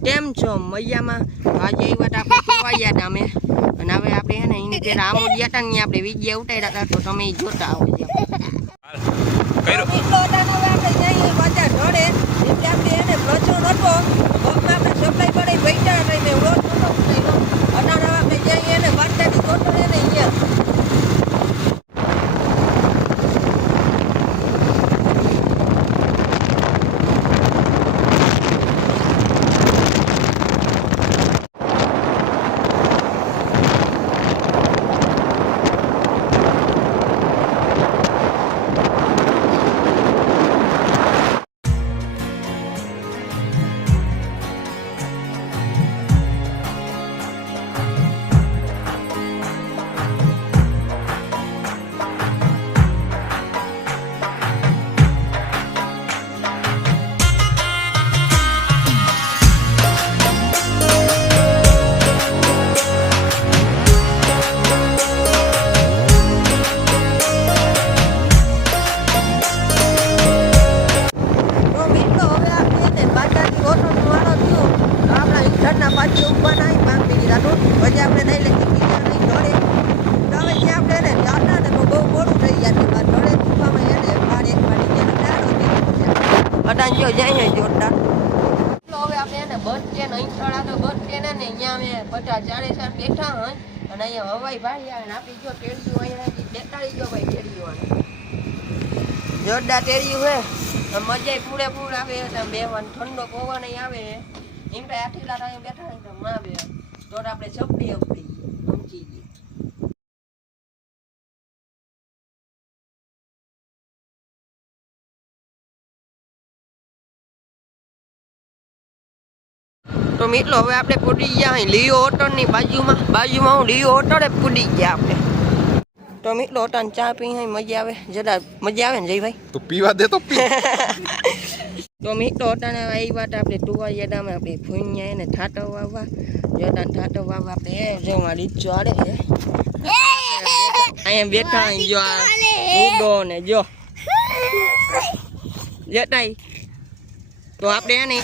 કેમ છો મજામાં? આજે એ વાત આપણે જોવા ગયા હતા અમે અને હવે આપણે હે ને એની પેલા આમોદ ગયા હતા ને આપણે વિડીયો ઉતાર્યા હતા તો તમે જોતા આવો પાછી ઉભા ના માંગી દીધા પછી આપણે નહીં લખી જોડે હવે જે આપણે એને જાતા ને બહુ મોડું થઈ ગયા જોડે ગુફામાં એને પાડી અટાણ જો જાય જોરદાર હવે આપણે એને બસ સ્ટેન્ડ અહીં થોડા તો બસ સ્ટેન્ડ ને અહીંયા અમે 50-40 બેઠા હોય અને અહીંયા હવાઈ ભાઈ આવે ને આપી જો ટેડિયું અહીંયા દેખાડી જો ભાઈ ટેડિયું જોરદાર ટેડિયું હે મજા પૂરેપૂર આવે બેવાનું ઠંડો પવન આવે એમ ભાઈ આઠીલા ટાઈમ બેઠા ને તો ના બે તો આપણે ચપડી સમજી ગઈ તો મિત્રો હવે આપણે પૂડી ગયા લીઓ હોટલ ની બાજુમાં હું લીઓ હોટલે પૂડી ગયા આપણે તો મિત્રો હોટલ ચા પી મજા આવે જરા મજા આવે ને જયભાઈ તો પીવા દે તો પી તો મિત્રો હોટલ આવી વાત આપણે ટુવા યાદામાં આપણે ફૂન્યા એને ઠાટો વાવવા જોતા ઠાટો વાવવા આપણે જેમાં રીચો આડે છે અહીંયા બેઠા જો ઉડો ને જો જતાઈ તો આપણે એને